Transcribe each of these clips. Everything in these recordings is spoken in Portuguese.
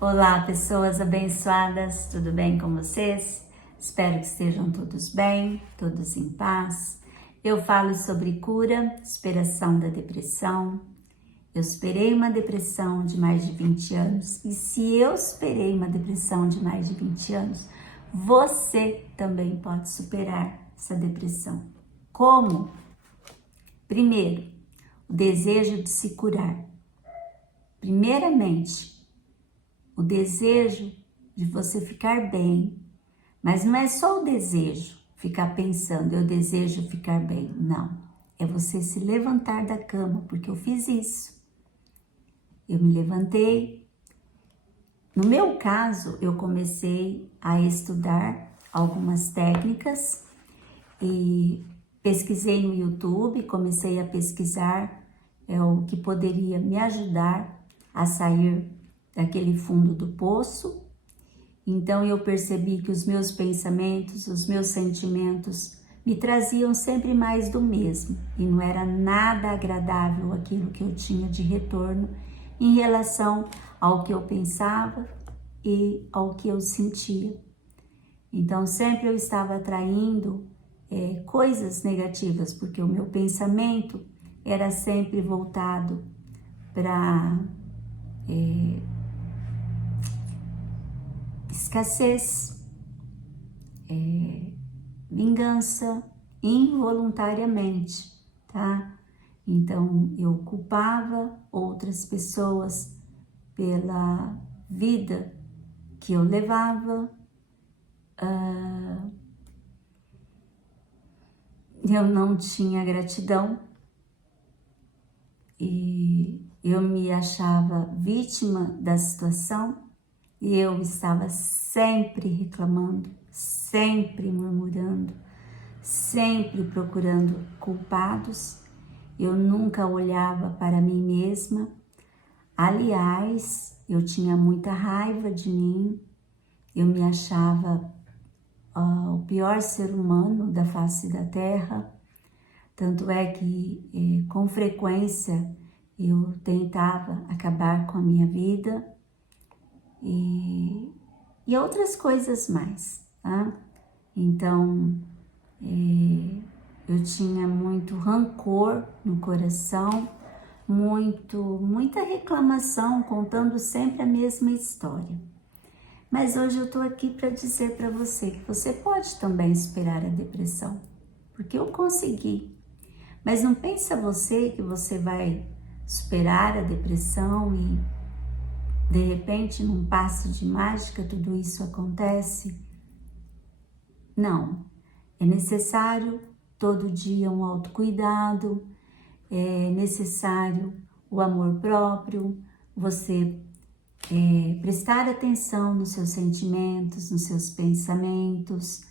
Olá, pessoas abençoadas, tudo bem com vocês? Espero que estejam todos bem, todos em paz. Eu falo sobre cura, superação da depressão. Eu superei uma depressão de mais de 20 anos e se eu superei uma depressão de mais de 20 anos, você também pode superar essa depressão. Como? Primeiro, o desejo de se curar. Primeiramente, o desejo de você ficar bem, mas não é só o desejo, ficar pensando, eu desejo ficar bem, não. É você se levantar da cama, porque eu fiz isso. Eu me levantei. No meu caso, eu comecei a estudar algumas técnicas e pesquisei no YouTube, comecei a pesquisar o que poderia me ajudar a sair daquele fundo do poço. Então eu percebi que os meus pensamentos, os meus sentimentos me traziam sempre mais do mesmo e não era nada agradável aquilo que eu tinha de retorno em relação ao que eu pensava e ao que eu sentia. Então sempre eu estava atraindo coisas negativas, porque o meu pensamento era sempre voltado para escassez, vingança, involuntariamente, tá? Então eu culpava outras pessoas pela vida que eu levava, eu não tinha gratidão e eu me achava vítima da situação e eu estava sempre reclamando, sempre murmurando, sempre procurando culpados. Eu nunca olhava para mim mesma. Aliás, eu tinha muita raiva de mim, eu me achava o pior ser humano da face da terra. Tanto é que com frequência eu tentava acabar com a minha vida e outras coisas mais, tá? Então eu tinha muito rancor no coração, muita reclamação, contando sempre a mesma história. Mas hoje eu tô aqui para dizer para você que você pode também superar a depressão, porque eu consegui. Mas não pensa você que você vai superar a depressão e de repente num passe de mágica tudo isso acontece? Não, é necessário todo dia um autocuidado, é necessário o amor próprio, você prestar atenção nos seus sentimentos, nos seus pensamentos,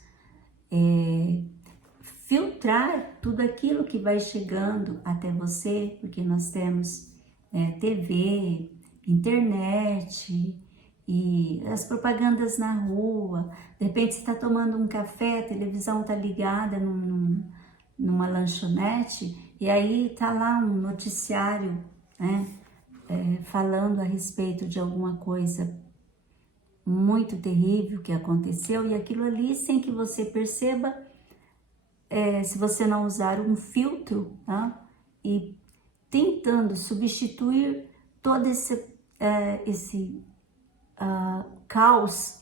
filtrar tudo aquilo que vai chegando até você, porque nós temos TV, internet e as propagandas na rua. De repente você está tomando um café, a televisão está ligada numa lanchonete e aí está lá um noticiário, né, falando a respeito de alguma coisa muito terrível que aconteceu e aquilo ali, sem que você perceba, se você não usar um filtro, tá? E tentando substituir todo esse caos.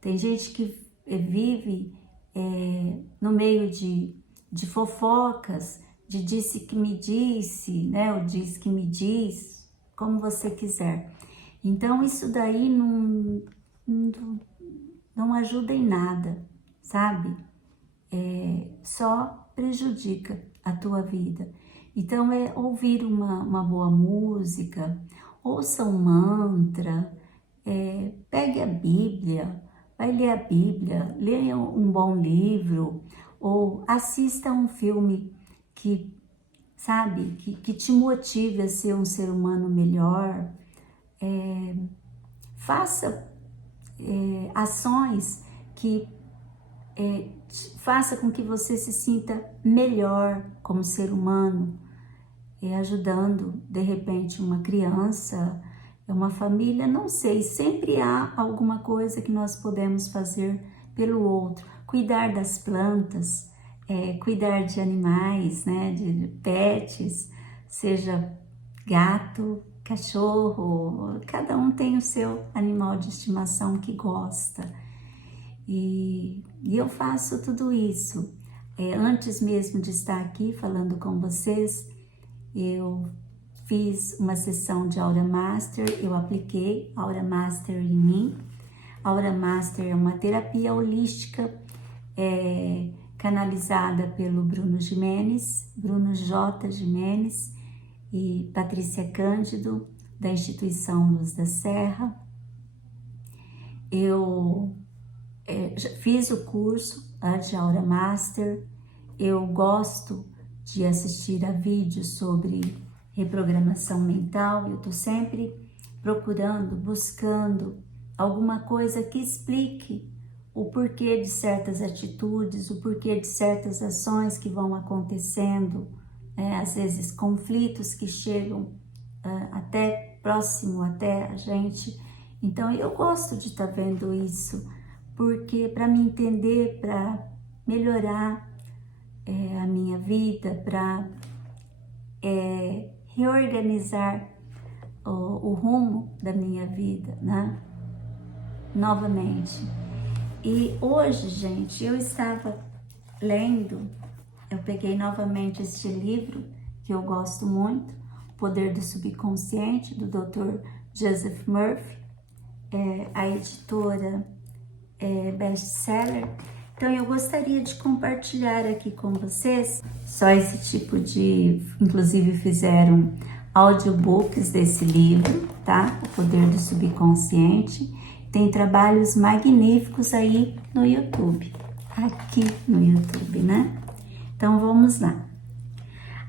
Tem gente que vive no meio de fofocas, de disse que me disse, né? Ou diz que me diz, como você quiser. Então isso daí não ajuda em nada, sabe? Só prejudica a tua vida. Então é ouvir uma boa música, ouça um mantra, pegue a Bíblia, vai ler a Bíblia, leia um bom livro, ou assista um filme que, sabe, que te motive a ser um ser humano melhor. Faça ações que faça com que você se sinta melhor como ser humano, ajudando de repente uma criança, é uma família, não sei, sempre há alguma coisa que nós podemos fazer pelo outro. Cuidar das plantas, cuidar de animais, né, de pets, seja gato, cachorro, cada um tem o seu animal de estimação que gosta. E eu faço tudo isso. Antes mesmo de estar aqui falando com vocês, eu fiz uma sessão de Aura Master, eu apliquei Aura Master em mim. Aura Master é uma terapia holística canalizada pelo Bruno J. Gimenez e Patrícia Cândido, da instituição Luz da Serra. Eu já fiz o curso de Aura Master. Eu gosto de assistir a vídeos sobre reprogramação mental. Eu estou sempre procurando, buscando alguma coisa que explique o porquê de certas atitudes, o porquê de certas ações que vão acontecendo, às vezes conflitos que chegam até próximo até a gente. Então eu gosto de estar vendo isso, porque para me entender, para melhorar a minha vida, para reorganizar o rumo da minha vida, né? Novamente. E hoje, gente, eu estava lendo, eu peguei novamente este livro que eu gosto muito, O Poder do Subconsciente, do Dr. Joseph Murphy, a editora best-seller. Então eu gostaria de compartilhar aqui com vocês só esse tipo de, inclusive fizeram audiobooks desse livro, tá? O Poder do Subconsciente. Tem trabalhos magníficos aí no YouTube, aqui no YouTube, né? Então vamos lá.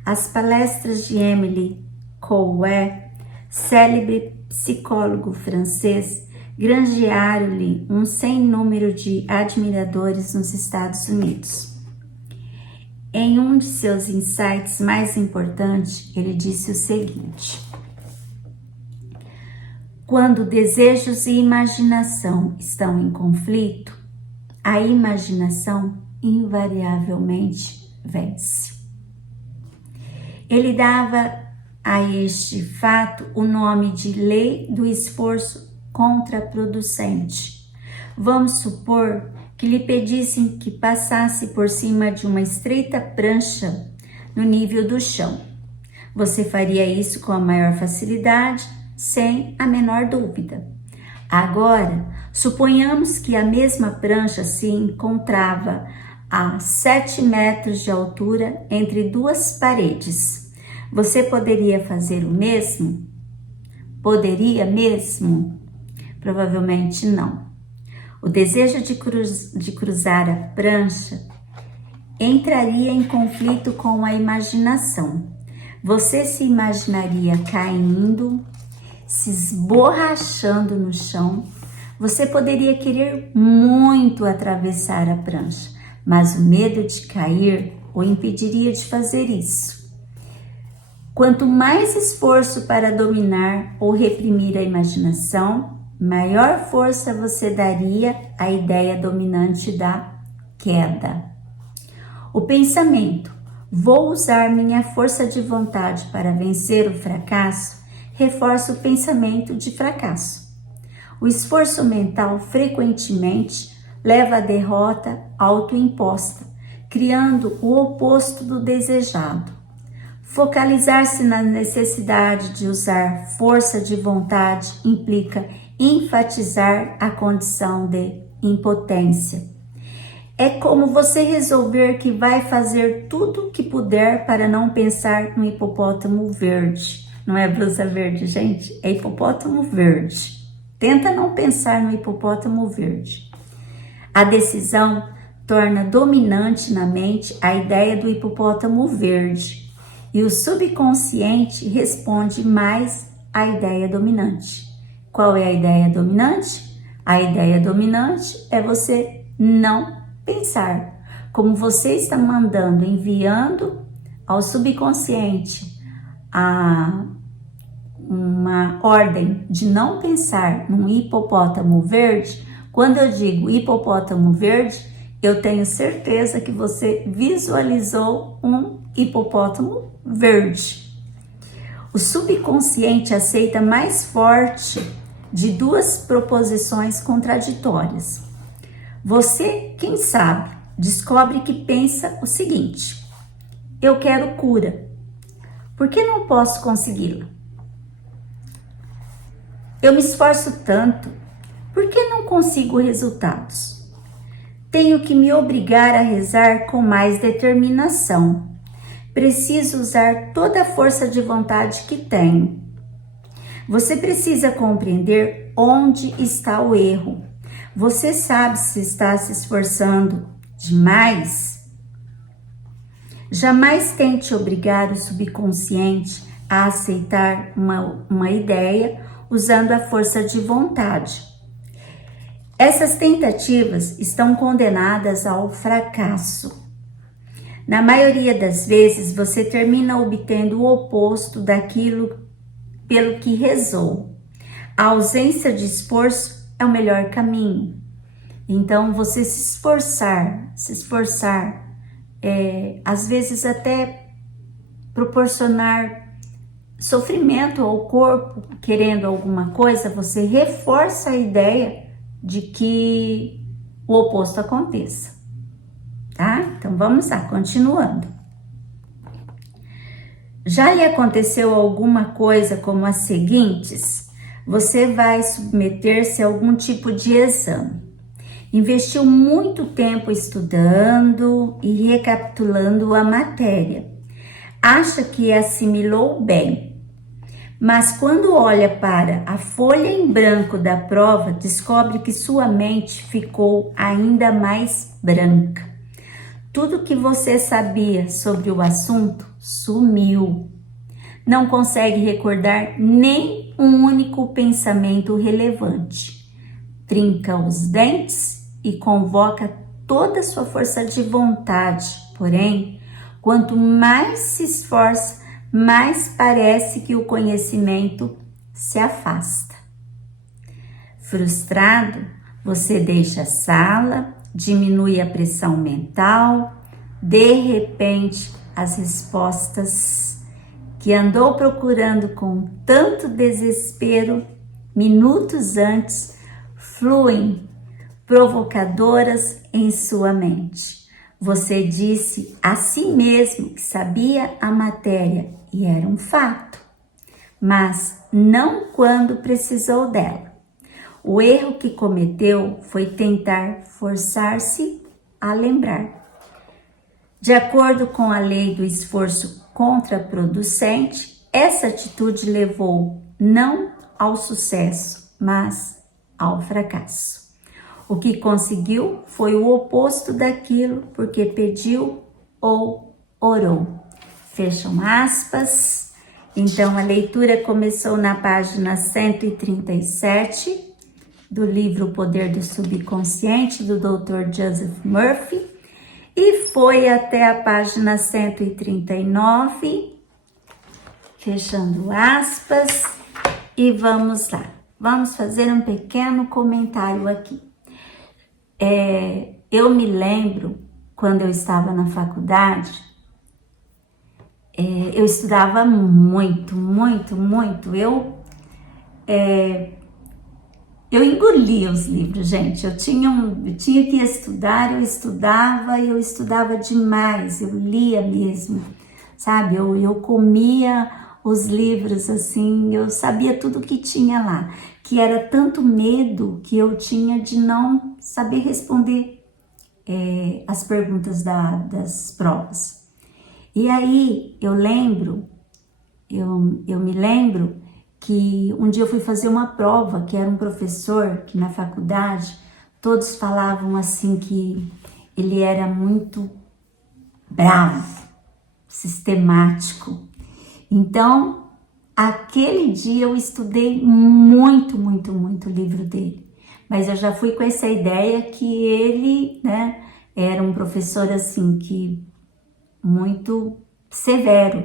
As palestras de Emily Coué, célebre psicólogo francês, granjearam-lhe um sem número de admiradores nos Estados Unidos. Em um de seus insights mais importantes, ele disse o seguinte: quando desejos e imaginação estão em conflito, a imaginação invariavelmente vence. Ele dava a este fato o nome de lei do esforço contraproducente. Vamos supor que lhe pedissem que passasse por cima de uma estreita prancha no nível do chão. Você faria isso com a maior facilidade, sem a menor dúvida. Agora, suponhamos que a mesma prancha se encontrava a 7 metros de altura entre duas paredes. Você poderia fazer o mesmo? Poderia mesmo? Provavelmente não. O desejo de cruzar a prancha entraria em conflito com a imaginação. Você se imaginaria caindo, se esborrachando no chão. Você poderia querer muito atravessar a prancha, mas o medo de cair o impediria de fazer isso. Quanto mais esforço para dominar ou reprimir a imaginação, maior força você daria à ideia dominante da queda. O pensamento, vou usar minha força de vontade para vencer o fracasso, reforça o pensamento de fracasso. O esforço mental frequentemente leva à derrota autoimposta, criando o oposto do desejado. Focalizar-se na necessidade de usar força de vontade implica enfatizar a condição de impotência. É como você resolver que vai fazer tudo o que puder para não pensar no hipopótamo verde. Não é blusa verde, gente, é hipopótamo verde. Tenta não pensar no hipopótamo verde. A decisão torna dominante na mente a ideia do hipopótamo verde e o subconsciente responde mais à ideia dominante. Qual é a ideia dominante? A ideia dominante é você não pensar. Como você está enviando ao subconsciente uma ordem de não pensar num hipopótamo verde, quando eu digo hipopótamo verde, eu tenho certeza que você visualizou um hipopótamo verde. O subconsciente aceita mais forte de duas proposições contraditórias. Você, quem sabe, descobre que pensa o seguinte: eu quero cura. Por que não posso consegui-la? Eu me esforço tanto. Por que não consigo resultados? Tenho que me obrigar a rezar com mais determinação. Preciso usar toda a força de vontade que tenho. Você precisa compreender onde está o erro. Você sabe se está se esforçando demais? Jamais tente obrigar o subconsciente a aceitar uma ideia usando a força de vontade. Essas tentativas estão condenadas ao fracasso. Na maioria das vezes, você termina obtendo o oposto daquilo pelo que rezou. A ausência de esforço é o melhor caminho. Então, você se esforçar, às vezes até proporcionar sofrimento ao corpo, querendo alguma coisa, você reforça a ideia de que o oposto aconteça, tá? Então vamos lá, continuando. Já lhe aconteceu alguma coisa como as seguintes? Você vai submeter-se a algum tipo de exame. Investiu muito tempo estudando e recapitulando a matéria. Acha que assimilou bem. Mas quando olha para a folha em branco da prova, descobre que sua mente ficou ainda mais branca. Tudo que você sabia sobre o assunto sumiu. Não consegue recordar nem um único pensamento relevante. Trinca os dentes e convoca toda a sua força de vontade. Porém, quanto mais se esforça, mais parece que o conhecimento se afasta. Frustrado, você deixa a sala, diminui a pressão mental, de repente as respostas que andou procurando com tanto desespero minutos antes fluem provocadoras em sua mente. Você disse a si mesmo que sabia a matéria e era um fato, mas não quando precisou dela. O erro que cometeu foi tentar forçar-se a lembrar. De acordo com a lei do esforço contraproducente, essa atitude levou não ao sucesso, mas ao fracasso. O que conseguiu foi o oposto daquilo porque pediu ou orou. Fecham aspas. Então, a leitura começou na página 137 do livro O Poder do Subconsciente, do Dr. Joseph Murphy, e foi até a página 139, fechando aspas, e vamos lá. Vamos fazer um pequeno comentário aqui. Eu me lembro, quando eu estava na faculdade, eu estudava muito. Eu engolia os livros, gente. Eu tinha que estudar, eu estudava e eu estudava demais. Eu lia mesmo, sabe? Eu comia os livros assim, eu sabia tudo que tinha lá. Que era tanto medo que eu tinha de não saber responder as perguntas das provas. E aí eu me lembro que um dia eu fui fazer uma prova, que era um professor que na faculdade todos falavam assim que ele era muito bravo, sistemático. Então, aquele dia eu estudei muito o livro dele. Mas eu já fui com essa ideia que ele, né, era um professor assim que muito severo,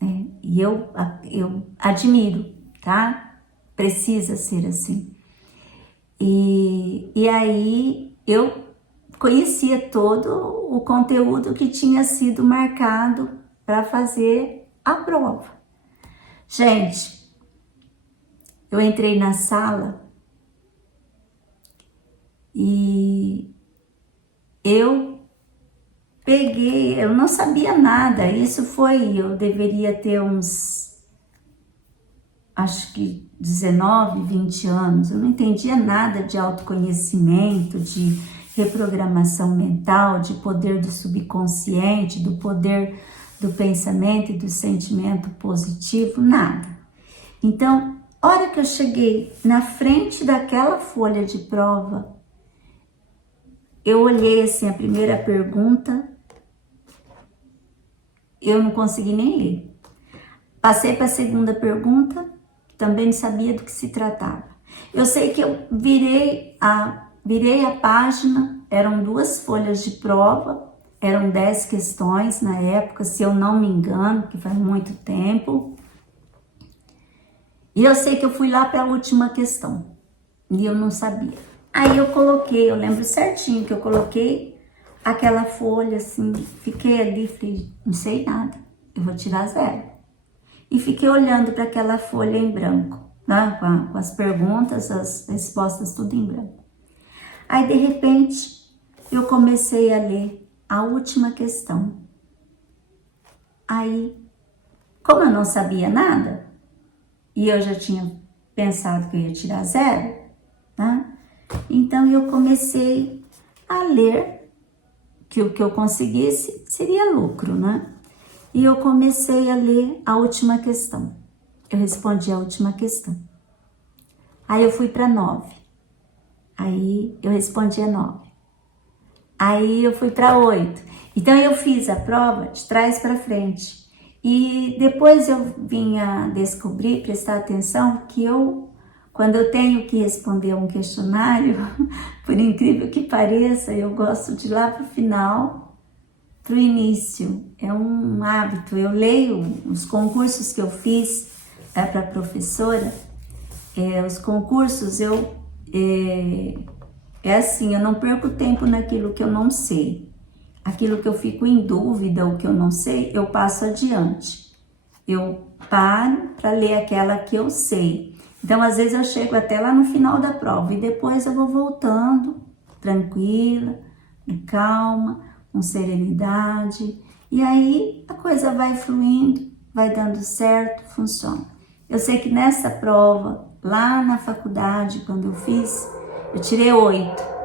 né? E eu admiro, tá? Precisa ser assim. E aí eu conhecia todo o conteúdo que tinha sido marcado para fazer a prova. Gente, eu entrei na sala e eu peguei, eu não sabia nada, eu deveria ter uns, acho que 19, 20 anos, eu não entendia nada de autoconhecimento, de reprogramação mental, de poder do subconsciente, do poder do pensamento e do sentimento positivo, nada. Então, hora que eu cheguei na frente daquela folha de prova, eu olhei assim a primeira pergunta, eu não consegui nem ler. Passei para a segunda pergunta, também não sabia do que se tratava. Eu sei que eu virei a página, eram 2 folhas de prova, eram 10 questões na época, se eu não me engano, que faz muito tempo. E eu sei que eu fui lá para a última questão, e eu não sabia. Aí eu lembro certinho que eu coloquei aquela folha assim, fiquei ali, falei, não sei nada, eu vou tirar 0. E fiquei olhando para aquela folha em branco, né? Com as perguntas, as respostas, tudo em branco. Aí, de repente, eu comecei a ler a última questão. Aí, como eu não sabia nada, e eu já tinha pensado que eu ia tirar 0, né? Então, eu comecei a ler, que o que eu conseguisse seria lucro, né? E eu comecei a ler a última questão. Eu respondi a última questão. Aí eu fui para 9. Aí eu respondi a 9. Aí eu fui para 8. Então eu fiz a prova de trás para frente. E depois eu vim a descobrir, prestar atenção, que quando eu tenho que responder um questionário, por incrível que pareça, eu gosto de ir lá para o final, para o início. É um hábito. Eu leio os concursos que eu fiz para professora, os concursos assim, eu não perco tempo naquilo que eu não sei. Aquilo que eu fico em dúvida, o que eu não sei, eu passo adiante. Eu paro para ler aquela que eu sei. Então, às vezes eu chego até lá no final da prova e depois eu vou voltando, tranquila, calma, com serenidade. E aí a coisa vai fluindo, vai dando certo, funciona. Eu sei que nessa prova, lá na faculdade, quando eu fiz, eu tirei 8.